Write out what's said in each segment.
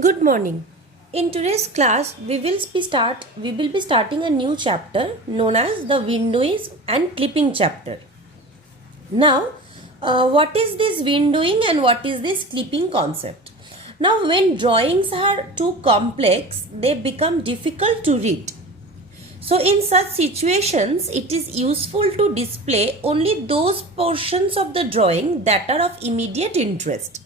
Good morning. In today's class, we will be starting a new chapter known as the windowing and clipping chapter. Now, what is this windowing and what is this clipping concept? Now, when drawings are too complex, they become difficult to read. So, in such situations, it is useful to display only those portions of the drawing that are of immediate interest.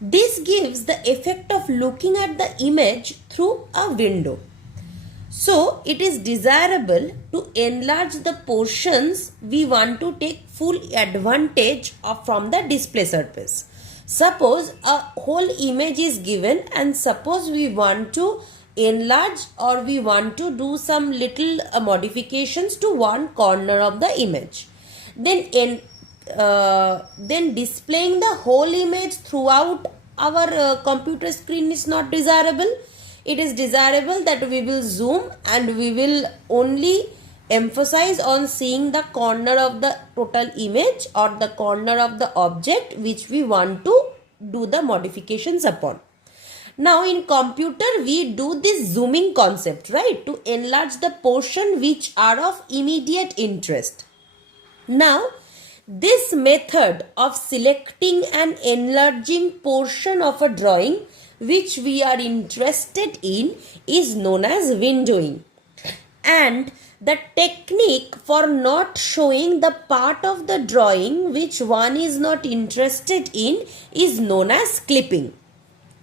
This gives the effect of looking at the image through a window. So, it is desirable to enlarge the portions we want to take full advantage of from the display surface. Suppose a whole image is given and suppose we want to enlarge or we want to do some little modifications to one corner of the image. Then displaying the whole image throughout our computer screen is not desirable. It is desirable that we will zoom and we will only emphasize on seeing the corner of the total image or the corner of the object which we want to do the modifications upon. Now in computer we do this zooming concept, right, to enlarge the portion which are of immediate interest. Now this method of selecting and enlarging portion of a drawing which we are interested in is known as windowing. And the technique for not showing the part of the drawing which one is not interested in is known as clipping.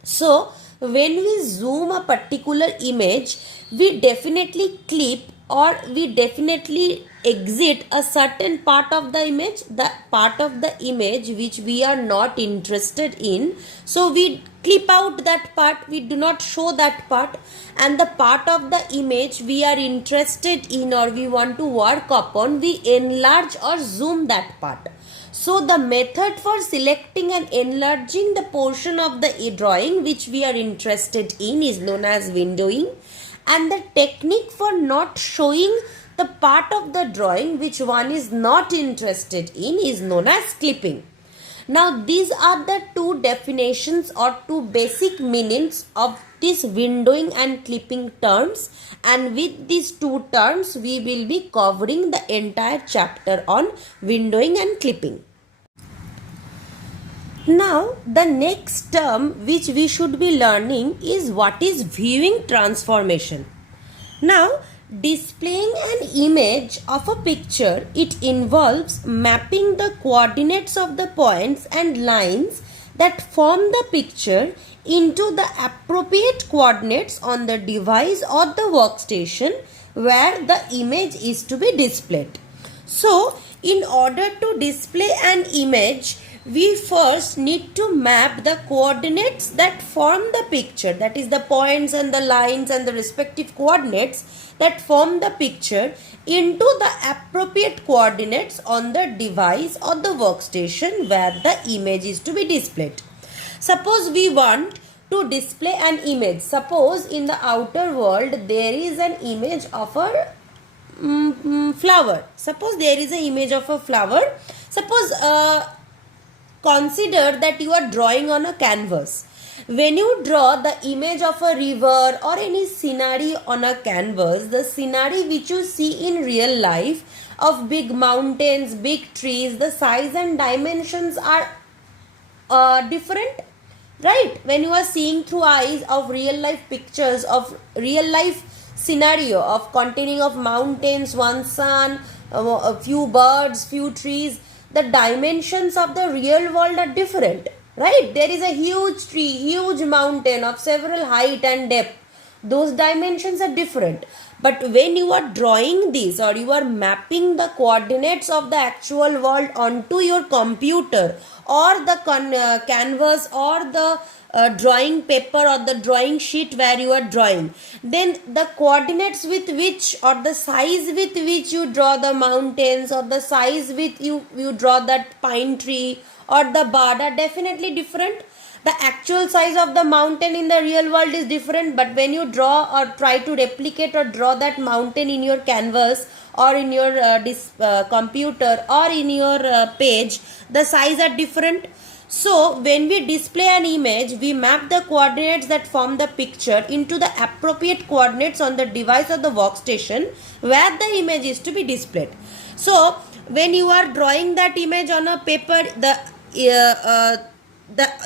So, when we zoom a particular image, we definitely clip or we definitely exit a certain part of the image, the part of the image which we are not interested in. So, we clip out that part, we do not show that part, and the part of the image we are interested in or we want to work upon, we enlarge or zoom that part. So the method for selecting and enlarging the portion of the drawing which we are interested in is known as windowing, and the technique for not showing the part of the drawing which one is not interested in is known as clipping. Now these are the two definitions or two basic meanings of this windowing and clipping terms, and with these two terms we will be covering the entire chapter on windowing and clipping. Now the next term which we should be learning is what is viewing transformation. Now displaying an image of a picture, it involves mapping the coordinates of the points and lines that form the picture into the appropriate coordinates on the device or the workstation where the image is to be displayed. So, in order to display an image, we first need to map the coordinates that form the picture, that is the points and the lines and the respective coordinates that form the picture into the appropriate coordinates on the device or the workstation where the image is to be displayed. Suppose we want to display an image. Suppose in the outer world there is an image of a flower. Suppose there is an image of a flower. Suppose consider that you are drawing on a canvas. When you draw the image of a river or any scenery on a canvas, the scenery which you see in real life of big mountains, big trees, the size and dimensions are different, right? When you are seeing through eyes of real life pictures of real life scenario of containing of mountains, one sun, a few birds, few trees, the dimensions of the real world are different, right? There is a huge tree, huge mountain of several height and depth. Those dimensions are different. But when you are drawing these or you are mapping the coordinates of the actual world onto your computer or the canvas or the drawing paper or the drawing sheet where you are drawing, then the coordinates with which or the size with which you draw the mountains or the size with you draw that pine tree or the bird are definitely different. The actual size of the mountain in the real world is different, but when you draw or try to replicate or draw that mountain in your canvas or in your computer or in your page, the size are different. So when we display an image, we map the coordinates that form the picture into the appropriate coordinates on the device or the workstation where the image is to be displayed. So when you are drawing that image on a paper,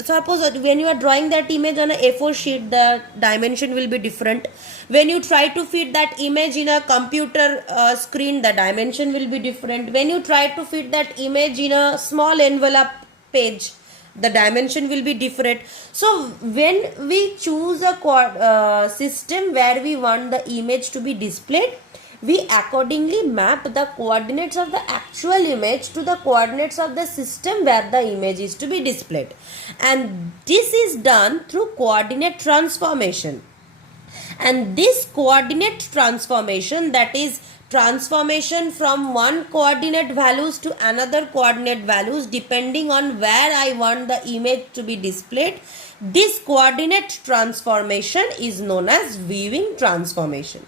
suppose when you are drawing that image on a A4 sheet, the dimension will be different. When you try to fit that image in a computer screen, the dimension will be different. When you try to fit that image in a small envelope page, the dimension will be different. So when we choose a system where we want the image to be displayed, we accordingly map the coordinates of the actual image to the coordinates of the system where the image is to be displayed, and this is done through coordinate transformation. And this coordinate transformation, that is transformation from one coordinate values to another coordinate values depending on where I want the image to be displayed, this coordinate transformation is known as viewing transformation,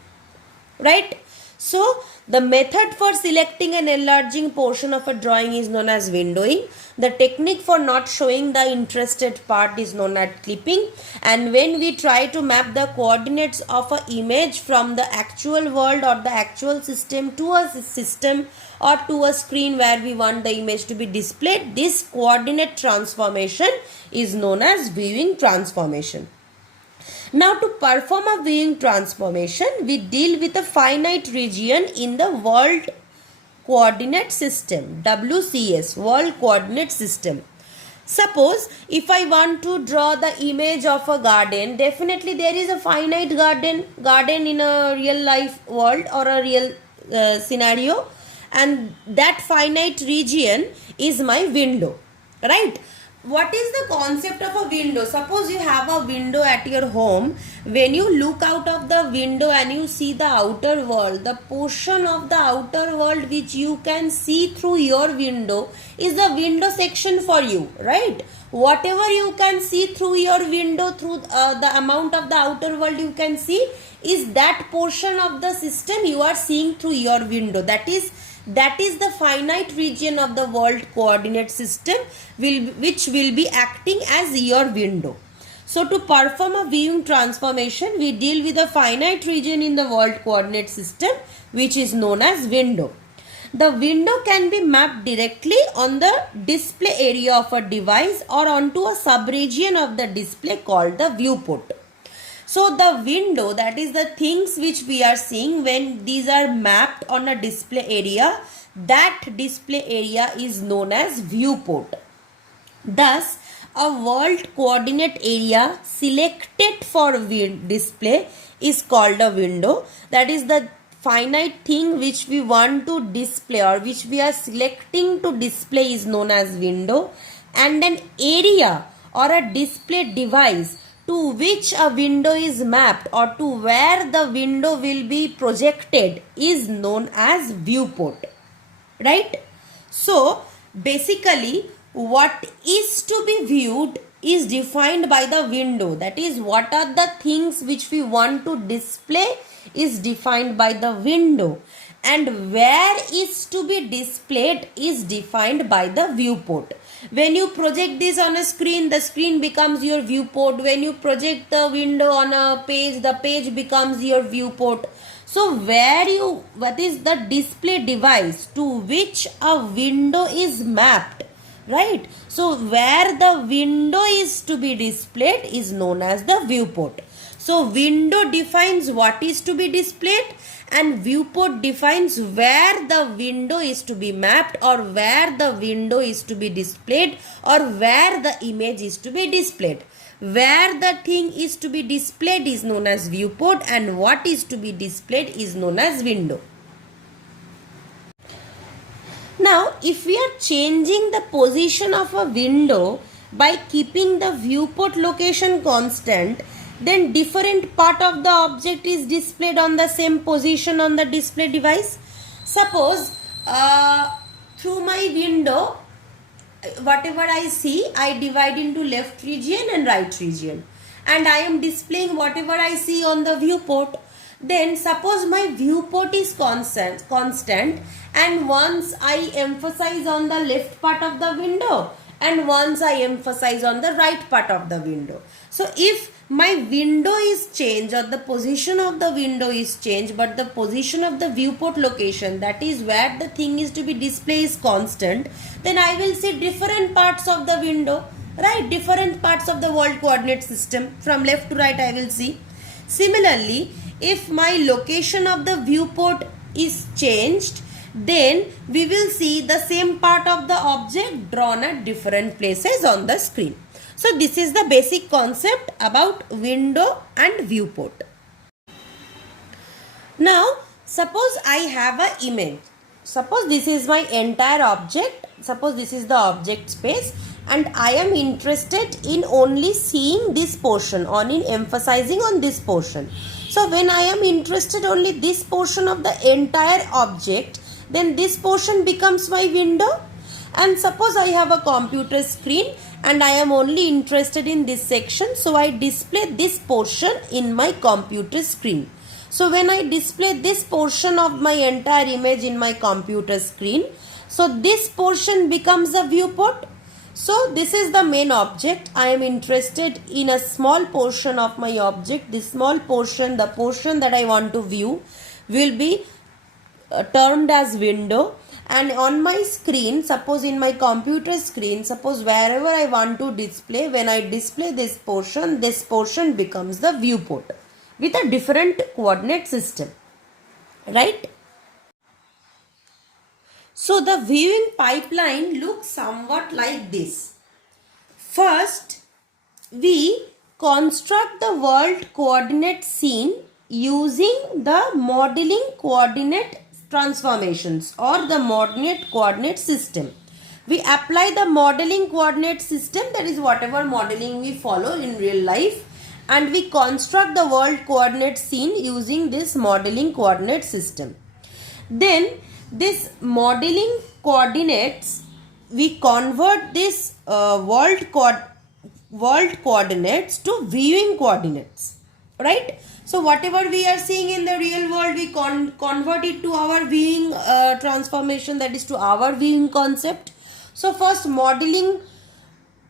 right? So the method for selecting and enlarging portion of a drawing is known as windowing. The technique for not showing the interested part is known as clipping. And when we try to map the coordinates of an image from the actual world or the actual system to a system or to a screen where we want the image to be displayed, this coordinate transformation is known as viewing transformation. Now to perform a viewing transformation, we deal with a finite region in the World Coordinate System, WCS, World Coordinate System. Suppose if I want to draw the image of a garden, definitely there is a finite garden in a real life world or a real scenario, and that finite region is my window, right? What is the concept of a window? Suppose you have a window at your home. When you look out of the window and you see the outer world, the portion of the outer world which you can see through your window is the window section for you, right? Whatever you can see through your window, through the amount of the outer world you can see, is that portion of the system you are seeing through your window. That is the finite region of the world coordinate system which will be acting as your window. So to perform a viewing transformation, we deal with a finite region in the world coordinate system which is known as window. The window can be mapped directly on the display area of a device or onto a subregion of the display called the viewport. So the window, that is the things which we are seeing, when these are mapped on a display area, that display area is known as viewport. Thus, a world coordinate area selected for display is called a window. That is the finite thing which we want to display or which we are selecting to display is known as window, and an area or a display device to which a window is mapped or to where the window will be projected is known as viewport, right? So basically what is to be viewed is defined by the window. That is, what are the things which we want to display is defined by the window, and where is to be displayed is defined by the viewport. When you project this on a screen, the screen becomes your viewport. When you project the window on a page, the page becomes your viewport. So what is the display device to which a window is mapped, right? So where the window is to be displayed is known as the viewport. So window defines what is to be displayed, and viewport defines where the window is to be mapped or where the window is to be displayed or where the image is to be displayed. Where the thing is to be displayed is known as viewport, and what is to be displayed is known as window. Now, if we are changing the position of a window by keeping the viewport location constant, then different part of the object is displayed on the same position on the display device. Suppose through my window, whatever I see, I divide into left region and right region, and I am displaying whatever I see on the viewport. Then suppose my viewport is constant, and once I emphasize on the left part of the window and once I emphasize on the right part of the window. So if my window is changed or the position of the window is changed, but the position of the viewport location, that is where the thing is to be displayed, is constant, then I will see different parts of the window, right? Different parts of the world coordinate system. From left to right I will see. Similarly, if my location of the viewport is changed, then we will see the same part of the object drawn at different places on the screen. So this is the basic concept about window and viewport. Now suppose I have an image. Suppose this is my entire object. Suppose this is the object space, and I am interested in only seeing this portion, or in emphasizing on this portion. So when I am interested only this portion of the entire object, then this portion becomes my window. And suppose I have a computer screen and I am only interested in this section, so I display this portion in my computer screen. So when I display this portion of my entire image in my computer screen, so this portion becomes a viewport. So this is the main object. I am interested in a small portion of my object. This small portion, the portion that I want to view, will be termed as window. And on my screen, suppose in my computer screen, suppose wherever I want to display, when I display this portion becomes the viewport with a different coordinate system, right? So the viewing pipeline looks somewhat like this. First, we construct the world coordinate scene using the modeling coordinate transformations or the modeling coordinate system. We apply the modeling coordinate system, that is whatever modeling we follow in real life, and we construct the world coordinate scene using this modeling coordinate system. Then this modeling coordinates, we convert this world coordinates to viewing coordinates, right? So whatever we are seeing in the real world, we convert it to our viewing transformation, that is to our viewing concept. So first modeling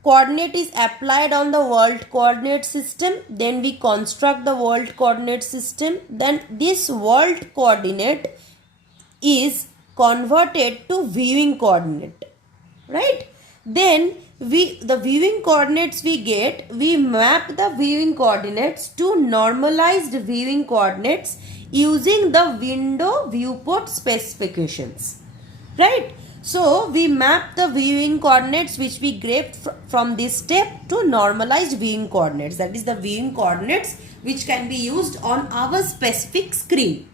coordinate is applied on the world coordinate system, then we construct the world coordinate system, then this world coordinate is converted to viewing coordinate, right? Then the viewing coordinates we get, we map the viewing coordinates to normalized viewing coordinates using the window viewport specifications, right? So we map the viewing coordinates which we graped from this step to normalized viewing coordinates, that is the viewing coordinates which can be used on our specific screen.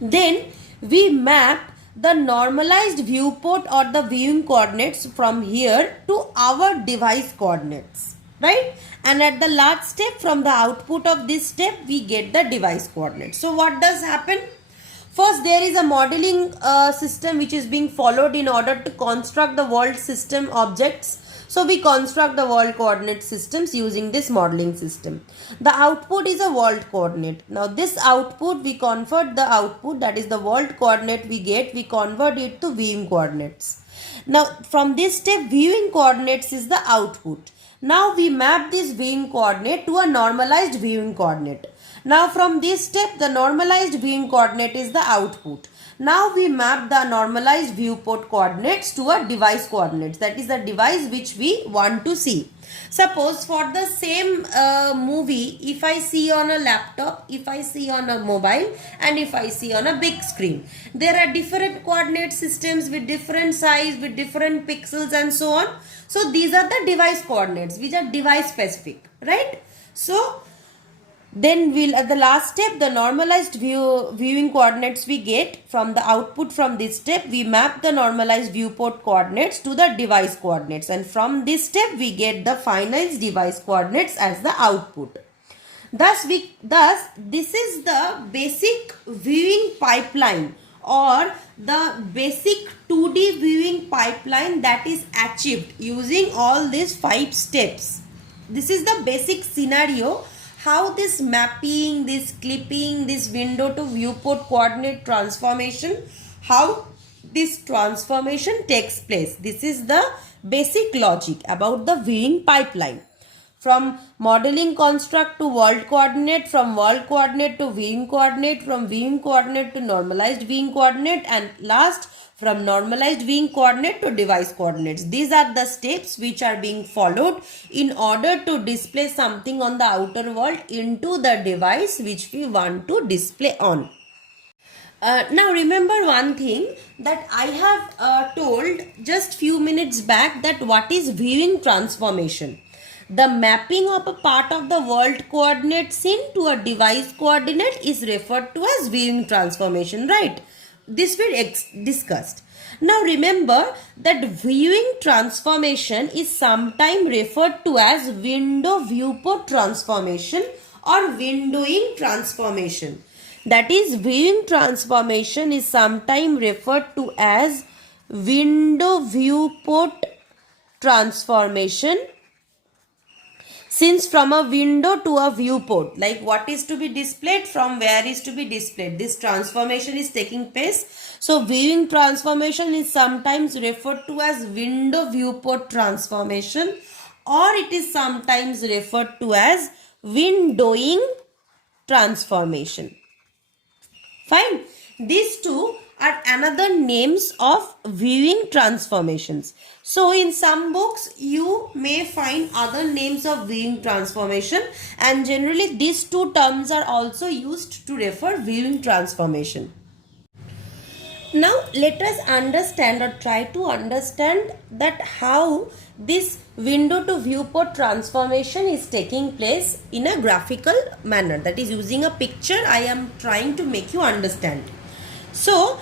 Then we map the normalized viewport or the viewing coordinates from here to our device coordinates, right? And at the last step, from the output of this step, we get the device coordinates. So what does happen? First, there is a modeling system which is being followed in order to construct the world system objects. So we construct the world coordinate systems using this modeling system. The output is a world coordinate. Now this output, we convert the output, that is the world coordinate we get, we convert it to viewing coordinates. Now from this step, viewing coordinates is the output. Now we map this viewing coordinate to a normalized viewing coordinate. Now from this step, the normalized viewing coordinate is the output. Now we map the normalized viewport coordinates to a device coordinates, that is the device which we want to see. Suppose for the same movie, if I see on a laptop, if I see on a mobile, and if I see on a big screen, there are different coordinate systems with different size, with different pixels and so on. So these are the device coordinates which are device specific, right? So then we'll at the last step, the normalized viewing coordinates we get from the output from this step, we map the normalized viewport coordinates to the device coordinates, and from this step we get the finalized device coordinates as the output. Thus this is the basic viewing pipeline or the basic 2D viewing pipeline that is achieved using all these 5 steps. This is the basic scenario how this mapping, this clipping, this window to viewport coordinate transformation, how this transformation takes place. This is the basic logic about the viewing pipeline. From modeling construct to world coordinate, from world coordinate to viewing coordinate, from viewing coordinate to normalized viewing coordinate, and last from normalized viewing coordinate to device coordinates. These are the steps which are being followed in order to display something on the outer world into the device which we want to display on. Now remember one thing that I have told just few minutes back, that what is viewing transformation. The mapping of a part of the world coordinate scene to a device coordinate is referred to as viewing transformation, right? This we discussed. Now remember that viewing transformation is sometimes referred to as window viewport transformation or windowing transformation. That is, viewing transformation is sometimes referred to as window viewport transformation, since from a window to a viewport, like what is to be displayed, from where is to be displayed, this transformation is taking place. So viewing transformation is sometimes referred to as window viewport transformation, or it is sometimes referred to as windowing transformation. Fine. These two are another names of viewing transformations. So in some books you may find other names of viewing transformation, and generally these two terms are also used to refer viewing transformation. Now let us understand or try to understand that how this window to viewport transformation is taking place in a graphical manner, that is using a picture. I am trying to make you understand. So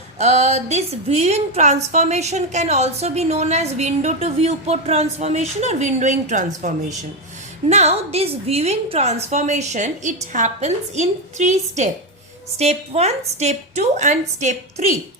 this viewing transformation can also be known as window to viewport transformation or windowing transformation. Now this viewing transformation, it happens in 3 steps. Step 1, step 2 and step 3.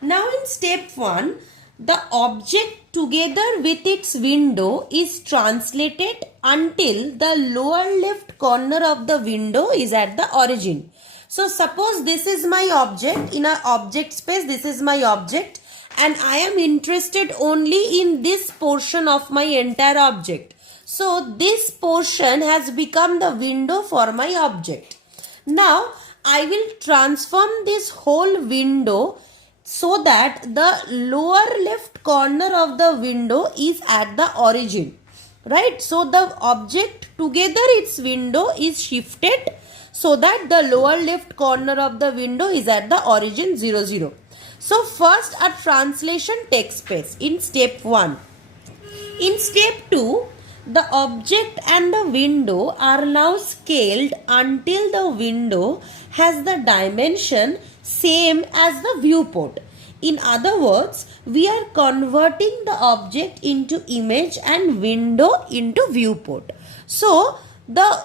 Now in step 1, the object together with its window is translated until the lower left corner of the window is at the origin. So suppose this is my object, in an object space, this is my object, and I am interested only in this portion of my entire object. So this portion has become the window for my object. Now I will transform this whole window so that the lower left corner of the window is at the origin, right? So the object together its window is shifted so that the lower left corner of the window is at the origin 0, 0. So first a translation takes place in step 1. In step 2, the object and the window are now scaled until the window has the dimension same as the viewport. In other words, we are converting the object into image and window into viewport. So the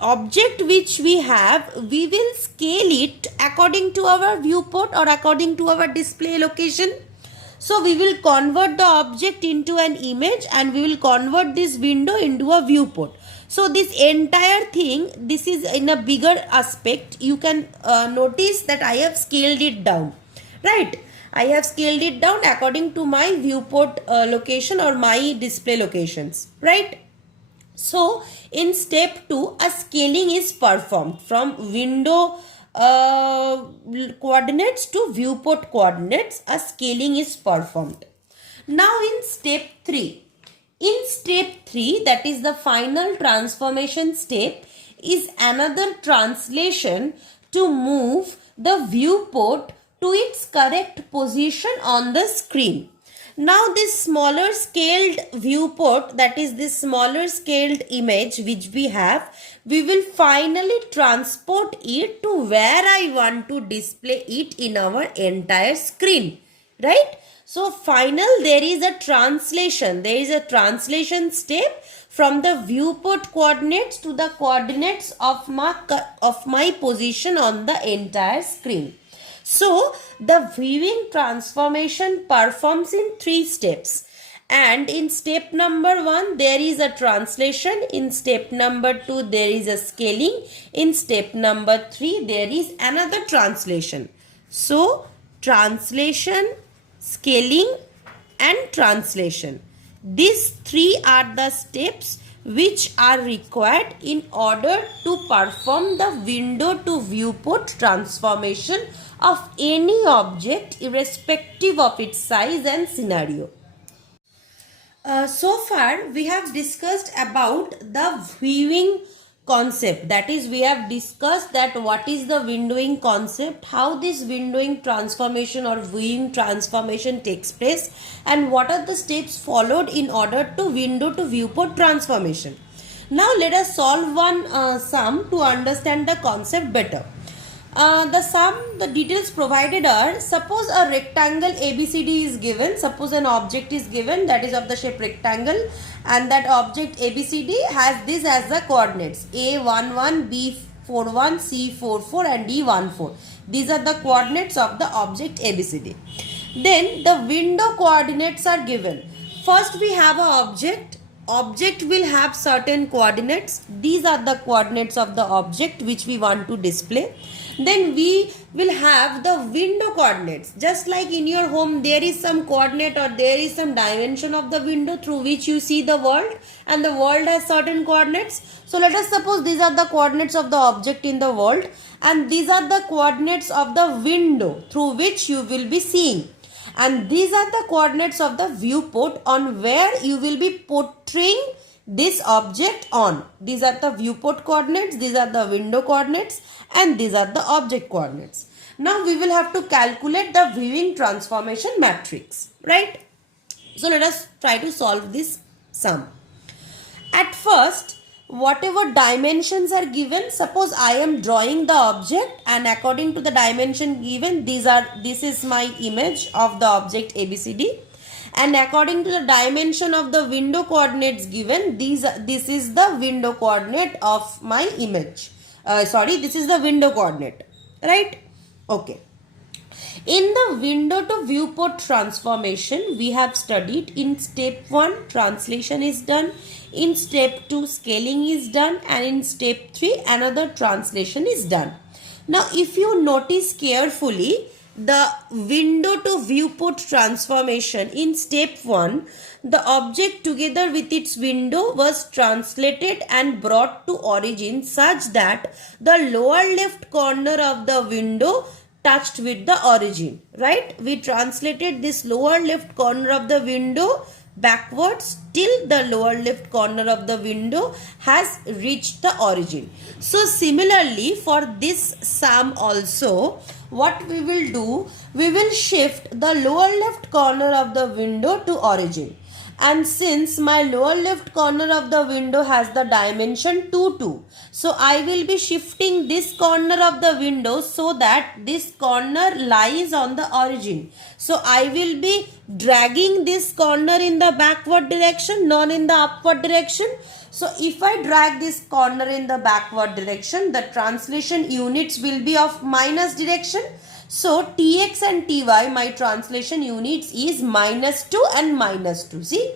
object which we have, we will scale it according to our viewport or according to our display location. So we will convert the object into an image and we will convert this window into a viewport. So this entire thing, this is in a bigger aspect. You can notice that I have scaled it down, right? I have scaled it down according to my viewport location or my display locations, right? So in step 2, a scaling is performed from window coordinates to viewport coordinates. A scaling is performed. Now in step 3, that is the final transformation step, is another translation to move the viewport to its correct position on the screen. Now this smaller scaled viewport, that is this smaller scaled image which we have, we will finally transport it to where I want to display it in our entire screen, right? So final, there is a translation step from the viewport coordinates to the coordinates of my position on the entire screen. So the viewing transformation performs in 3 steps, and in step number 1 there is a translation, in step number 2 there is a scaling, in step number 3 there is another translation. So translation, scaling and translation. These three are the steps which are required in order to perform the window to viewport transformation of any object irrespective of its size and scenario. So far we have discussed about the viewing concept, that is we have discussed that what is the windowing concept, how this windowing transformation or viewing transformation takes place, and what are the steps followed in order to window to viewport transformation. Now let us solve one sum to understand the concept better. The details provided are, suppose a rectangle ABCD is given, suppose an object is given that is of the shape rectangle, and that object ABCD has this as the coordinates A11, B41, C44 and D14. These are the coordinates of the object ABCD. Then the window coordinates are given. First we have an object will have certain coordinates. These are the coordinates of the object which we want to display. Then we will have the window coordinates. Just like in your home there is some coordinate or there is some dimension of the window through which you see the world, and the world has certain coordinates. So let us suppose these are the coordinates of the object in the world, and these are the coordinates of the window through which you will be seeing. And these are the coordinates of the viewport on where you will be portraying this object on. These are the viewport coordinates, these are the window coordinates, and these are the object coordinates. Now we will have to calculate the viewing transformation matrix, right? So let us try to solve this sum. At first, whatever dimensions are given, suppose I am drawing the object, and according to the dimension given, this is my image of the object ABCD, and according to the dimension of the window coordinates given, this is the window coordinate of my image. This is the window coordinate, right? Okay. In the window to viewport transformation, we have studied in step 1 translation is done, in step 2 scaling is done, and in step 3 another translation is done. Now if you notice carefully, the window to viewport transformation in step 1, the object together with its window was translated and brought to origin such that the lower left corner of the window touched with the origin, right? We translated this lower left corner of the window backwards till the lower left corner of the window has reached the origin. So similarly for this sum also, what we will do, we will shift the lower left corner of the window to origin. And since my lower left corner of the window has the dimension 2, 2, so I will be shifting this corner of the window so that this corner lies on the origin. So I will be dragging this corner in the backward direction, not in the upward direction. So if I drag this corner in the backward direction, the translation units will be of minus direction. So Tx and Ty, my translation units is -2 and -2. See?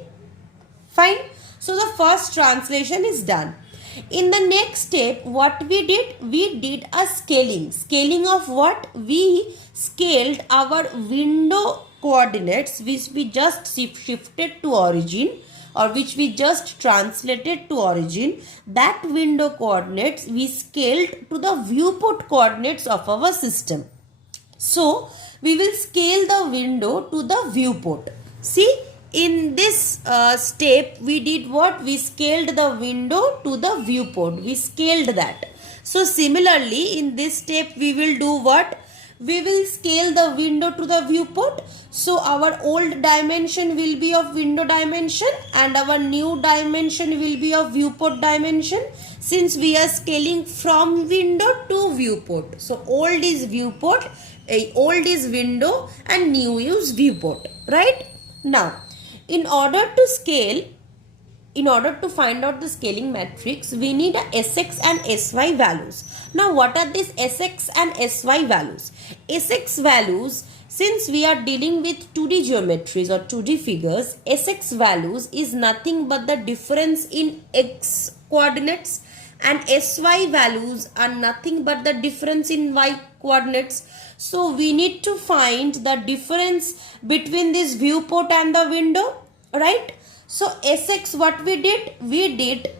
Fine. So the first translation is done. In the next step, what we did a scaling. Scaling of what? We scaled our window coordinates which we just shifted to origin, or which we just translated to origin. That window coordinates we scaled to the viewport coordinates of our system. So we will scale the window to the viewport. See, in this step we did what? We scaled the window to the viewport. We scaled that. So similarly in this step we will do what? We will scale the window to the viewport. So our old dimension will be of window dimension and our new dimension will be of viewport dimension, since we are scaling from window to viewport. So old is viewport, old is window, and new is viewport, right? Now in order to scale, in order to find out the scaling matrix, we need a Sx and Sy values. Now what are these Sx and Sy values? Sx values, since we are dealing with 2D geometries or 2D figures, Sx values is nothing but the difference in x coordinates, and Sy values are nothing but the difference in y coordinates. So we need to find the difference between this viewport and the window, right? So Sx, what we did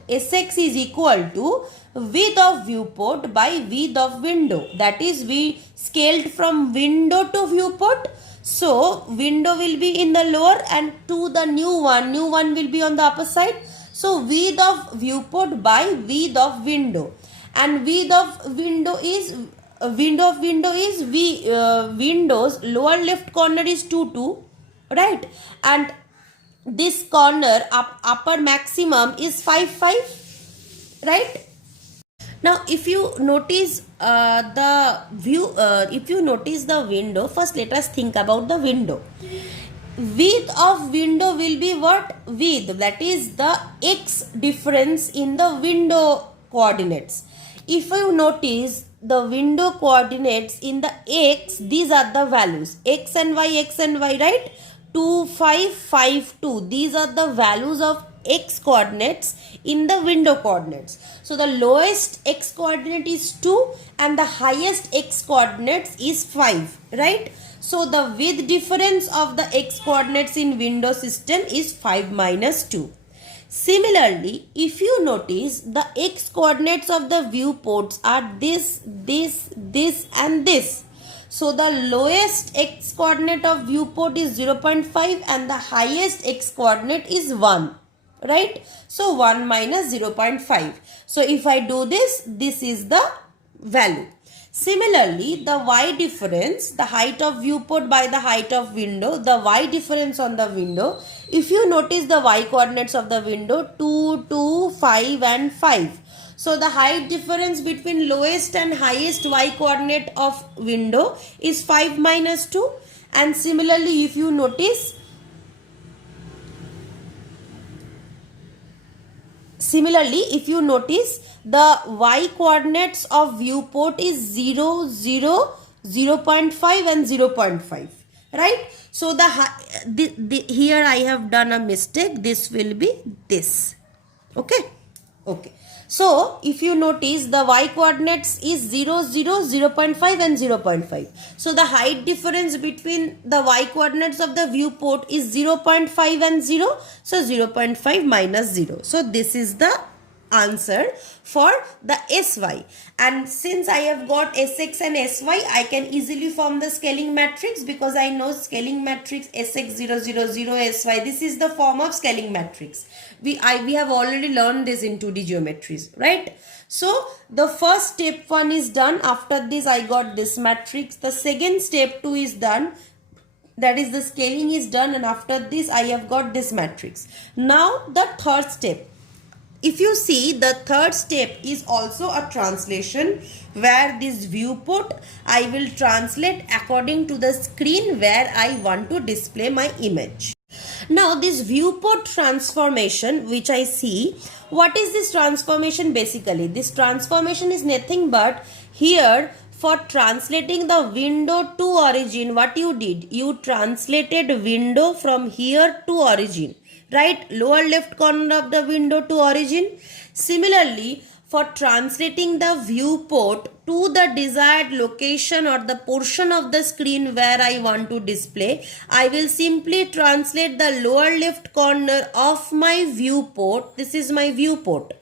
Sx is equal to width of viewport by width of window. That is, we scaled from window to viewport. So window will be in the lower and to the new one will be on the upper side. So width of viewport by width of window, and width of window is Window's lower left corner is 2, right? And this corner upper maximum is 5, right? Now if you notice the window, first let us think about the window. Width of window will be what? Width, that is the x difference in the window coordinates. If you notice the window coordinates in the x, these are the values x and y, right? 2, 5, 5, 2. These are the values of x coordinates in the window coordinates. So the lowest x coordinate is 2 and the highest x coordinates is 5, right? So the width difference of the x coordinates in window system is 5 minus 2. Similarly, if you notice, the x coordinates of the viewports are this, and this. So the lowest x coordinate of viewport is 0.5 and the highest x coordinate is 1, right? So 1 minus 0.5. So if I do this, this is the value. Similarly, the y difference, the height of viewport by the height of window, the y difference on the window, if you notice the y coordinates of the window, 2, 2, 5 and 5. So the height difference between lowest and highest y coordinate of window is 5 minus 2. And similarly, if you notice, the y coordinates of viewport is 0, 0, 0.5 and 0.5, right? So here I have done a mistake. This will be this. Okay. So if you notice, the y coordinates is 0, 0, 0.5 and 0.5. So the height difference between the y coordinates of the viewport is 0.5 and 0. So 0.5 minus 0. So this is the answer for the SY. And since I have got Sx and Sy, I can easily form the scaling matrix, because I know scaling matrix Sx 0, 0, 0, Sy. This is the form of scaling matrix. We have already learned this in 2D geometries, right? So the first step 1 is done. After this, I got this matrix. The second step 2 is done. That is, the scaling is done, and after this I have got this matrix. Now the third step. If you see, the third step is also a translation, where this viewport I will translate according to the screen where I want to display my image. Now this viewport transformation which I see, what is this transformation basically? This transformation is nothing but, here for translating the window to origin, what you did? You translated window from here to origin, right? Lower left corner of the window to origin. Similarly, for translating the viewport to the desired location or the portion of the screen where I want to display, I will simply translate the lower left corner of my viewport. This is my viewport.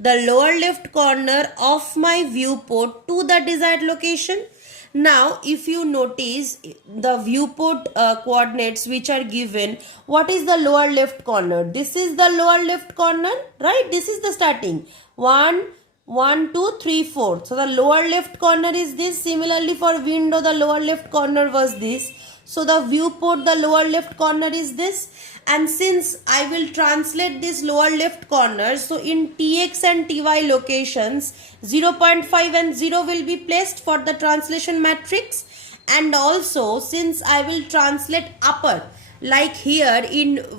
The lower left corner of my viewport to the desired location. Now, if you notice the viewport coordinates which are given, what is the lower left corner? This is the lower left corner, right? This is the starting. 1, 1, 2, 3, 4. So the lower left corner is this. Similarly, for window, the lower left corner was this. So the viewport, the lower left corner is this. And since I will translate this lower left corner, so in Tx and Ty locations, 0.5 and 0 will be placed for the translation matrix. And also, since I will translate upper, like here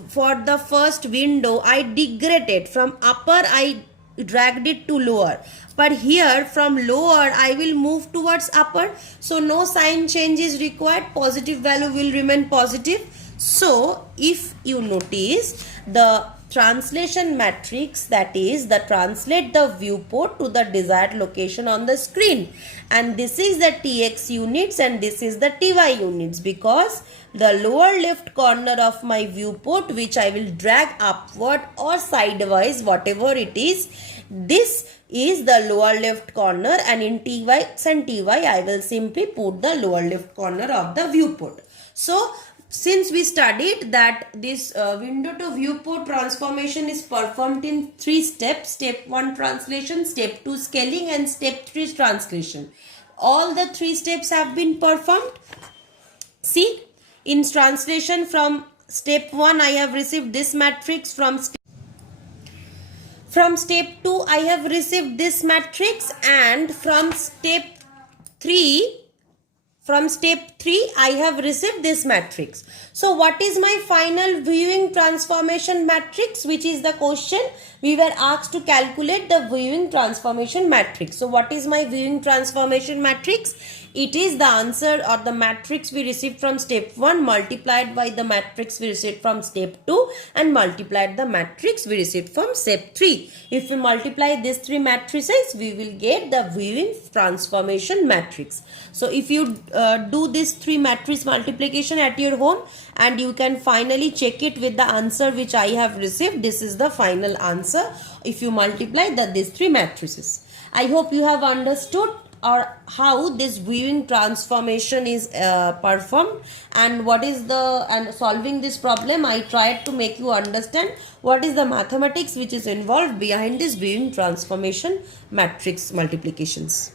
for the first window, I degraded from upper, I dragged it to lower. But here from lower, I will move towards upper. So no sign change is required. Positive value will remain positive. So if you notice, the translation matrix, that is the translate the viewport to the desired location on the screen, and this is the tx units and this is the ty units, because the lower left corner of my viewport, which I will drag upward or sidewise, whatever it is, this is the lower left corner, and in Tx and Ty I will simply put the lower left corner of the viewport. So since we studied that this window to viewport transformation is performed in 3 steps, step 1 translation, step 2 scaling, and step 3 translation. All the 3 steps have been performed. See, in translation from step 1 I have received this matrix, from step 2 I have received this matrix, and from step 3 I have received this matrix. So what is my final viewing transformation matrix, which is the question? We were asked to calculate the viewing transformation matrix. So what is my viewing transformation matrix? It is the answer or the matrix we received from step 1 multiplied by the matrix we received from step 2 and multiplied the matrix we received from step 3. If we multiply these 3 matrices, we will get the viewing transformation matrix. So if you do this 3 matrix multiplication at your home, and you can finally check it with the answer which I have received. This is the final answer if you multiply these 3 matrices. I hope you have understood or how this viewing transformation is performed, and what is the, and solving this problem I tried to make you understand what is the mathematics which is involved behind this viewing transformation matrix multiplications.